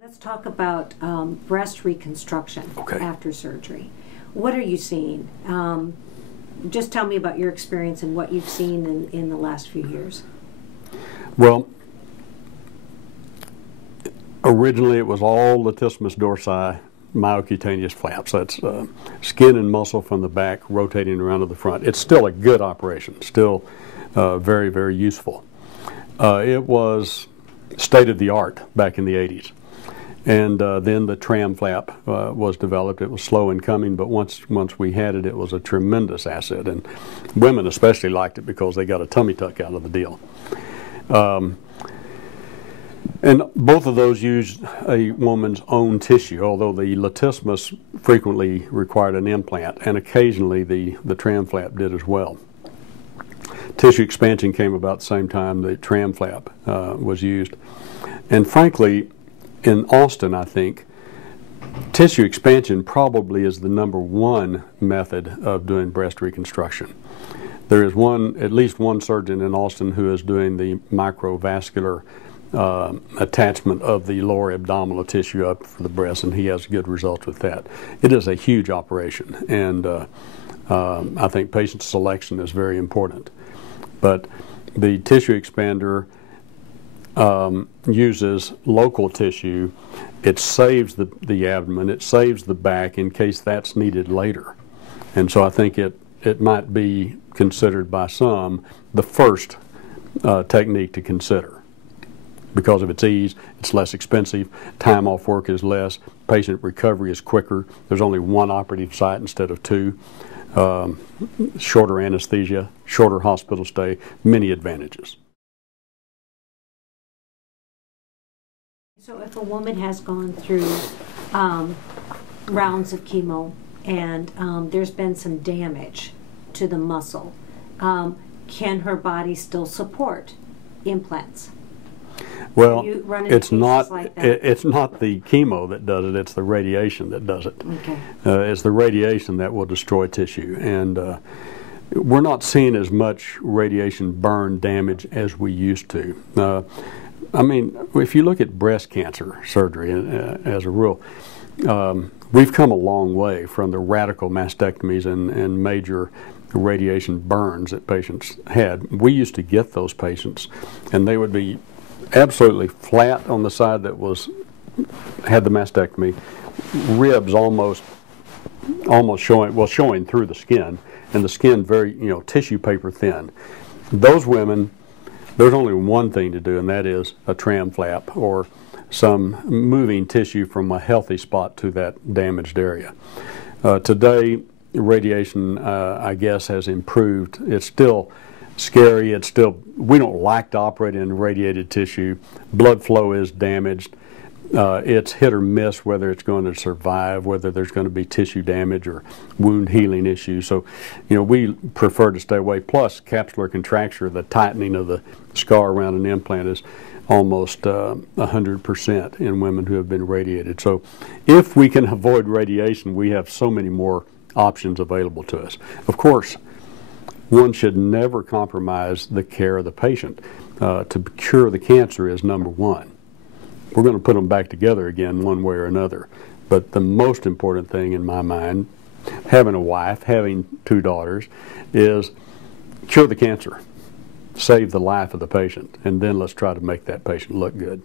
Let's talk about breast reconstruction after surgery. What are you seeing? Just tell me about your experience and what you've seen in the last few years. Well, originally it was all latissimus dorsi myocutaneous flaps. That's skin and muscle from the back rotating around to the front. It's still a good operation, still very, very useful. It was state of the art back in the 80s. And then the tram flap was developed. It was slow in coming, but once we had it, it was a tremendous asset. And women especially liked it because they got a tummy tuck out of the deal. And both of those used a woman's own tissue, although the latissimus frequently required an implant, and occasionally the tram flap did as well. Tissue expansion came about the same time the tram flap was used. And frankly, in Austin, I think, tissue expansion probably is the #1 method of doing breast reconstruction. There is at least one surgeon in Austin who is doing the microvascular attachment of the lower abdominal tissue up for the breast, and he has good results with that. It is a huge operation, and I think patient selection is very important. But the tissue expander uses local tissue. It saves the abdomen, it saves the back in case that's needed later. And so I think it might be considered by some the first technique to consider. Because of its ease, it's less expensive, time off work is less, patient recovery is quicker, there's only one operative site instead of two, shorter anesthesia, shorter hospital stay, many advantages. So if a woman has gone through rounds of chemo and there's been some damage to the muscle, can her body still support implants? Well, it's not the chemo that does it, it's the radiation that does it. Okay. It's the radiation that will destroy tissue. And we're not seeing as much radiation burn damage as we used to. I mean, if you look at breast cancer surgery as a rule, we've come a long way from the radical mastectomies and major radiation burns that patients had. We used to get those patients, and they would be absolutely flat on the side that had the mastectomy, ribs almost showing through the skin, and the skin very, tissue paper thin. Those women, there's only one thing to do, and that is a tram flap or some moving tissue from a healthy spot to that damaged area. Today, radiation, I guess, has improved. It's still scary. We don't like to operate in radiated tissue. Blood flow is damaged. It's hit or miss whether it's going to survive, whether there's going to be tissue damage or wound healing issues. So, we prefer to stay away. Plus, capsular contracture, the tightening of the scar around an implant, is almost 100% in women who have been radiated. So, if we can avoid radiation, we have so many more options available to us. Of course, one should never compromise the care of the patient. To cure the cancer is #1. We're going to put them back together again one way or another. But the most important thing in my mind, having a wife, having 2 daughters, is cure the cancer, save the life of the patient, and then let's try to make that patient look good.